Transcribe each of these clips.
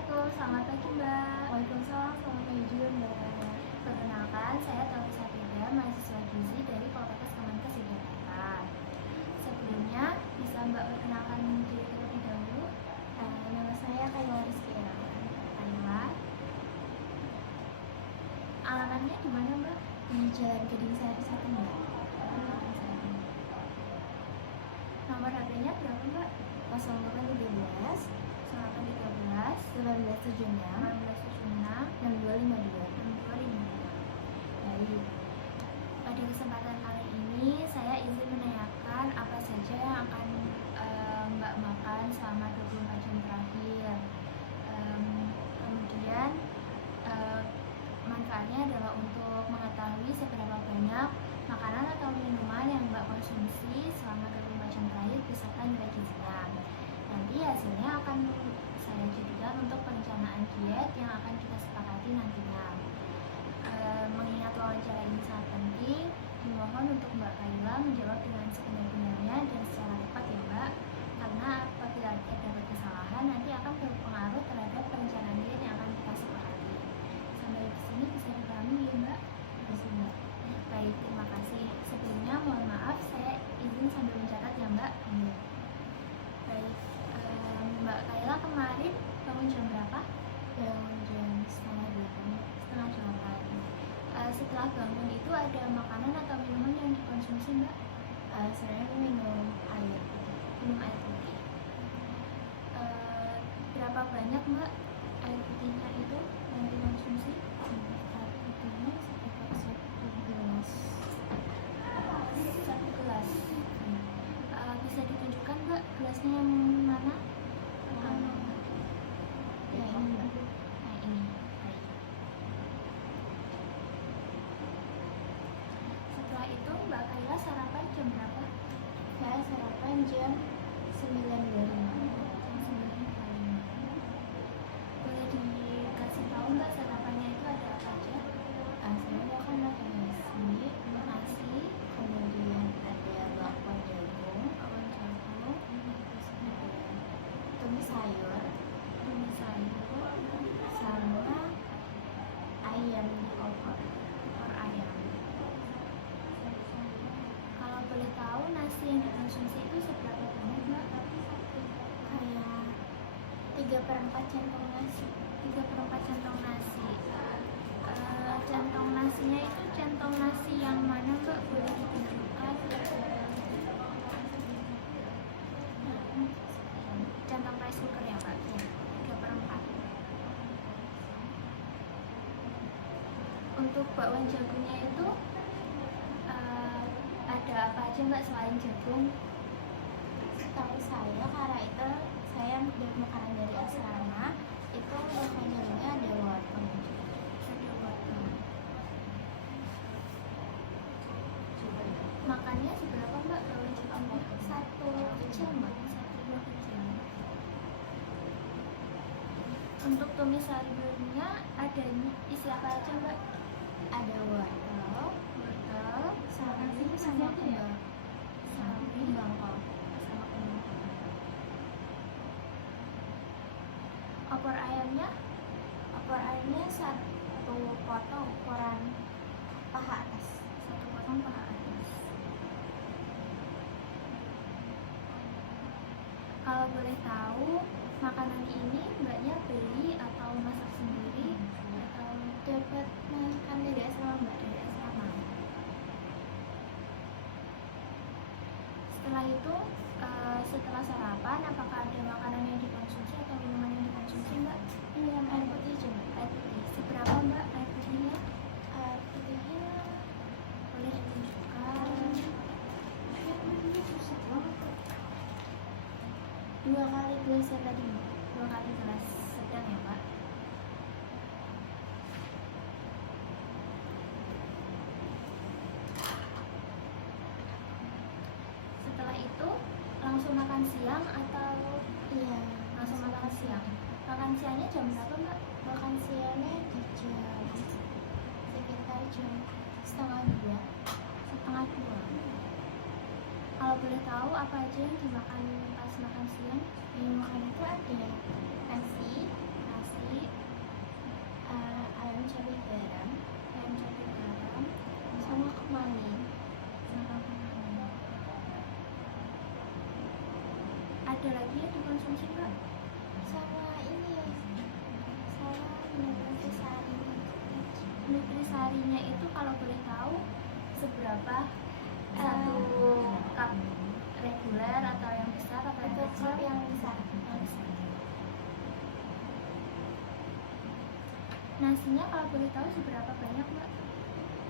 Assalamualaikum, selamat pagi Mbak. Waalaikumsalam, selamat pagi juga Mbak. Perkenalkan, saya Tauri Sapida, mahasiswa gizi dari Poltekkes Kemenkes Yogyakarta. Sebelumnya, bisa Mbak perkenalkan diri terlebih dahulu? Nama saya Kayla Rizky Irawan. Kayla. Alamatnya di mana Mbak? Di Jalan Gading Sari 1 Mbak. Nomor HP-nya berapa Mbak? 0813 0813 1976 1976 6252. 6252. Baik. Pada kesempatan kali ini saya izin menanyakan apa saja yang akan Mbak makan selama 24 jam terakhir. Kemudian manfaatnya adalah untuk mengetahui seberapa banyak makanan atau minuman yang Mbak konsumsi selama 24 jam terakhir beserta nilai gizinya. Nanti hasilnya akan saya jadikan untuk perencanaan diet yang akan kita sepakati nantinya. Mengingat wawancara ini sangat penting, dimohon untuk Mbak Kayla menjawab dengan sebenar-benarnya dan secara tepat ya Mbak, karena apabila terdapat kesalahan nanti akan berpengaruh terhadap perencanaan diet yang akan kita sepakati. Sampai di sini bisa dipahami ya Mbak? Bisa Mbak. Baik, terima kasih. Sebelumnya mohon maaf, saya izin sambil mencatat ya Mbak. Baik, Mbak Kayla kemarin bangun jam berapa? Bangun jam setengah 8. Setengah 8. Setelah bangun itu ada makanan atau minuman yang dikonsumsi Mbak? Saya minum air putih. Minum air putih. Berapa banyak Mbak air putihnya itu yang dikonsumsi? Air putihnya sekitar 1 gelas. 1 gelas. Bisa ditunjukkan Mbak gelasnya yang mana? Ya ini Mbak. Nah ini. Baik. Setelah itu Mbak Kayla sarapan jam berapa? Saya sarapan jam 9.25. Boleh dikasih tahu Mbak sarapannya itu ada apa aja? Saya makan nasi, kemudian ada bakwan jagung, Bakwan jagung, tumis sayur, tumis sayur, sama ayam opor. opor ayam. Kalau boleh tahu nasi yang dikonsumsi itu seberapa banyak Mbak? Kayak 3/4 centong nasi. 3/4 centong nasi. Centong nasinya itu centong nasi yang mana Mbak? Boleh ditunjukkan? Centong rice cooker ya Mbak? 3/4. Untuk bakwan jagungnya itu ada apa aja Mbak selain jagung? Setahu saya karena itu saya dari makanan dari asrama itu bakwannya ini ada wortel. Ada wortel. Makannya seberapa Mbak bakwan jagungnya? 1 kecil Mbak. 1 buah kecil. Untuk tumis sayurnya ada isi apa aja Mbak? Ada wortel, sama kembang. Sama kembang kol. Sama kembang. Opor ayamnya? Opor ayamnya 1 potong ukuran paha atas. 1 potong paha atas. Kalau boleh tahu, makanan ini Mbaknya beli atau masak sendiri atau Dapat makan dari asrama Mbak. dari asrama? Setelah itu, setelah sarapan, apakah ada makanan yang dikonsumsi atau minuman yang dikonsumsi Mbak? Minum air putih aja Mbak. Air putih. Seberapa Mbak air putihnya? Air putihnya Boleh ditunjukkan? air putihnya susah banget. 2 kali gelas yang tadi Mbak. 2 kali gelas sedang ya Mbak? Setelah itu langsung makan siang atau Iya, langsung makan siang? Makan siangnya jam berapa Mbak? makan siangnya di jam sekitar jam 1:30. 1:30. Kalau boleh tahu apa aja yang dimakan pas makan siang? Yang makan itu ada nasi, ada lagi yang dikonsumsi mbak? Sama ini, sama nutrisari. Nutrisarinya itu kalau boleh tahu seberapa? Satu cup reguler atau yang besar atau yang Untuk kecil? cup yang besar. Nasinya kalau boleh tahu seberapa banyak mbak?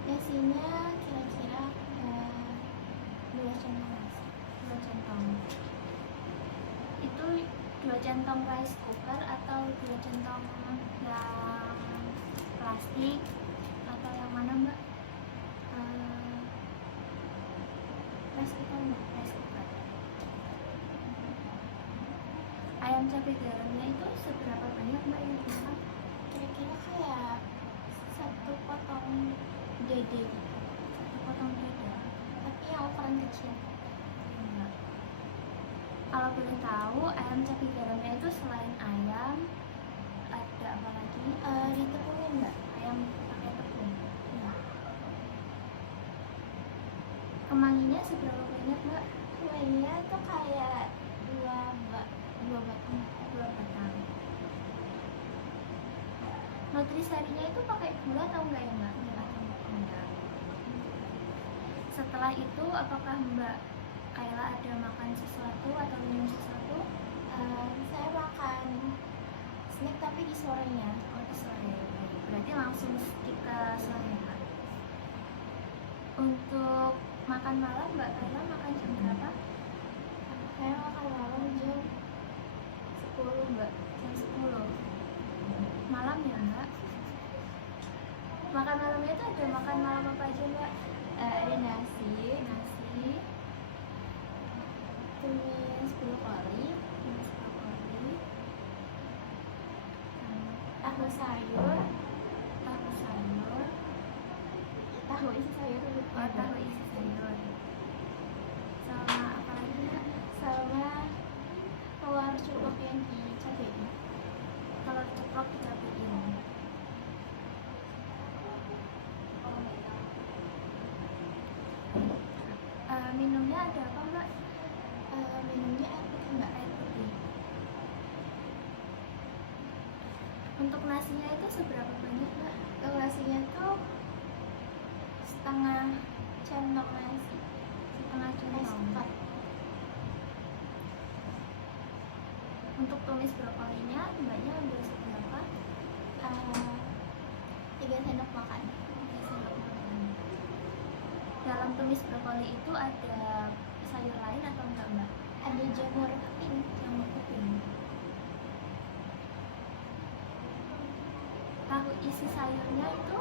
Nasinya kira-kira 2 centong nasi. 2 centong. Itu 2 centong rice cooker atau 2 centong yang plastik atau yang mana mbak? Rice cooker mbak. Rice cooker. Ayam cabai garamnya itu seberapa banyak mbak yang dimakan? Kira-kira kayak 1 potong dede gitu. 1 potong dada. Tapi yang ukuran kecil. Enggak. Kalau boleh tahu ayam cabai garamnya itu selain ayam ada apa lagi? Ditepungin mbak. Ayam pakai tepung. Ya. Kemanginya seberapa banyak mbak? Kuenya tuh kayak 2 batang. 2 batang. Nutrisarinya itu pakai gula atau enggak ya mbak? Enggak. Setelah itu apakah mbak Kayla ada makan sesuatu atau minum sesuatu? Saya makan snack tapi di sorenya. Oh di sore. Berarti langsung skip ke sore mbak. Untuk makan malam mbak Kayla makan jam berapa? Saya makan malam jam 10 mbak. Jam 10 malam ya mbak? Makan malamnya itu ada makan malam apa aja mbak? Ada nasi, tumis brokoli, tahu sayur, tahu isi sayur Oh, tahu isi sayur. Sama apa lagi mbak? sama telur ceplok yang dicabein. Telur ceplok dicabein. Minumnya ada apa mbak? Minumnya air putih mbak. Air putih. Untuk nasinya itu seberapa banyak mbak? Nasinya tuh setengah centong nasi. Setengah Rice centong. cooker. Untuk tumis brokolinya mbaknya ambil seberapa? 3 sendok makan. 3 sendok makan. Dalam tumis brokoli itu ada sayur lain atau enggak mbak? Ada jamur keping. Jamur keping. Tahu isi sayurnya itu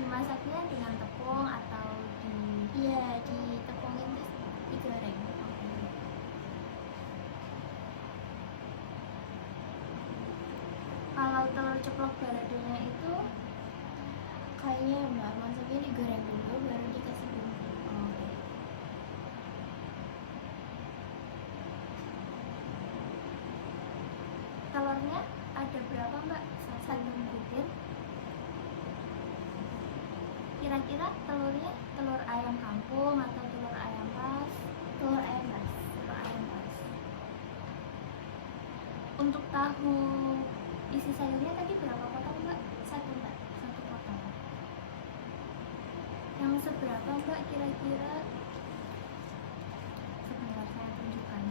dimasaknya dengan tepung atau di Iya, ditepungin terus digoreng. Kalau telur ceplok baladonya itu Kayaknya mbak masaknya digoreng dulu baru dikasih bumbu. telurnya ada berapa mbak? Satu butir. Kira-kira telurnya telur ayam kampung atau telur ayam pas? Telur ayam mas. Telur ayam pas. Untuk tahu isi sayurnya tadi berapa potong mbak? 1 mbak. 1 potong. Yang seberapa mbak kira-kira? Sebentar saya tunjukkan.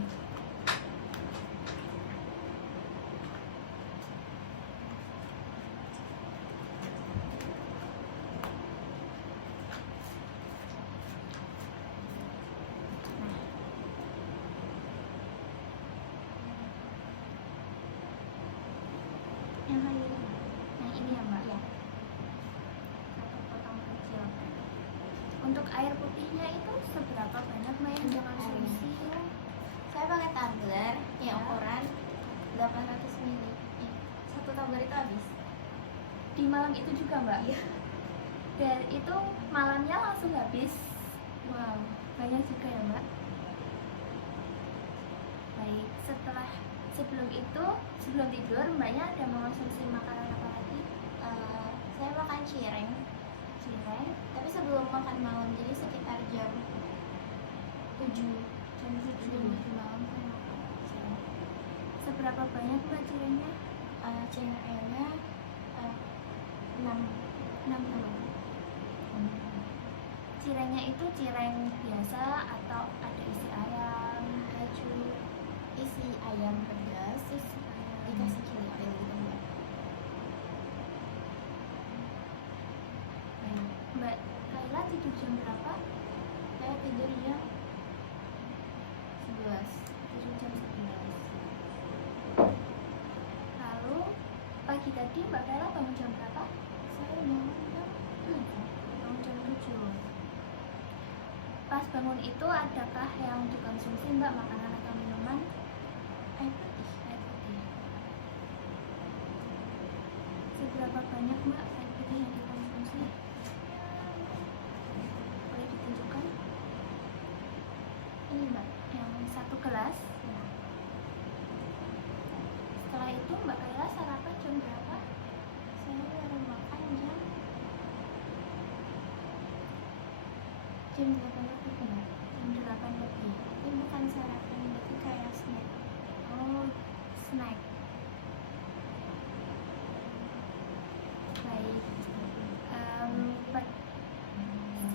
Yang hari ini. Yang ini ya mbak? Iya. 1 potong kecil. Untuk air putihnya itu seberapa banyak mbak yang dikonsumsi? Saya pakai tumbler yang Ya. ukuran 800 ml. 1 tumbler itu habis. Di malam itu juga mbak? Iya. Dan itu malamnya langsung habis. Wow, banyak juga ya mbak. Baik, sebelum tidur mbaknya ada mengonsumsi makanan apa lagi? Saya makan cireng, tapi sebelum makan malam, jadi sekitar jam 7 Jam 7 malam saya makan cireng. Seberapa banyak Mbak cirengnya? Cireng ayamnya 6. 6 teman. Cirengnya itu cireng biasa atau ada isi ayam, keju? Isi ayam pedas, terus dikasih keripik gitu Mbak. Mbak Kaila tidur jam berapa? Saya tidur jam 11. Tidur jam 11. Lalu pagi tadi Mbak Kaila bangun jam berapa? Saya bangun jam 7. Bangun jam 7. Pas bangun itu adakah yang dikonsumsi Mbak, makanan atau minuman? Air putih. Air putih. Seberapa banyak Mbak air putih yang dikonsumsi? Boleh ditunjukkan? Ini Mbak. Yang 1 gelas. Ya. Setelah itu Mbak Kaila sarapan jam berapa? Saya baru makan jam 8 lebih Mbak. Jam 8 lebih. Ini bukan sarapan, tapi kayak snack. Oh, snack. Baik.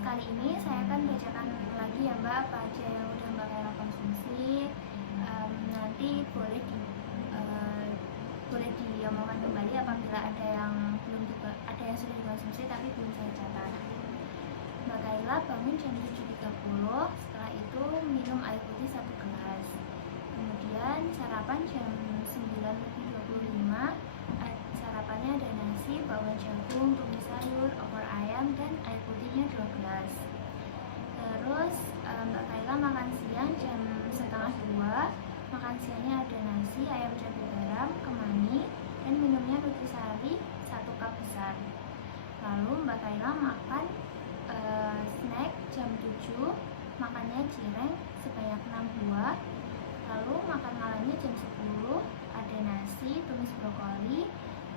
Kali ini saya akan bacakan lagi ya Mbak apa aja yang udah Mbak Kaila konsumsi. Nanti boleh diomongkan kembali apabila ada yang sudah dikonsumsi tapi belum saya catat. Mbak Kaila bangun jam 7.30, setelah itu minum air putih 1 gelas. Kemudian sarapan jam 9.25. Sarapannya ada nasi, bakwan jagung, tumis sayur, opor ayam, dan air putihnya 2 gelas. Terus Mbak Kaila makan siang jam 1:30. Makan siangnya ada nasi, ayam cabai garam, kemani, dan minumnya nutrisari 1 cup besar. Lalu Mbak Kaila makan snack jam 7, makannya cireng sebanyak 6 buah. Lalu makan malamnya jam 10, ada nasi, tumis brokoli,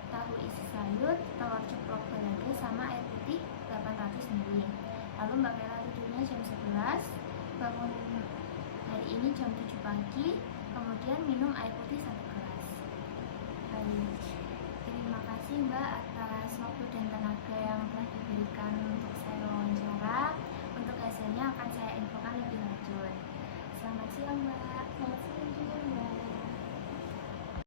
tahu isi sayur, telur ceplok balado, sama air putih 800 ml. Lalu Mbak Kaila tidurnya jam 11, bangun hari ini jam 7 pagi, kemudian minum air putih 1 gelas. Baik, terima kasih Mbak atas waktu dan tenaga yang telah diberikan untuk saya wawancara. Untuk hasilnya akan saya infokan lebih lanjut. Selamat siang Mbak. Selamat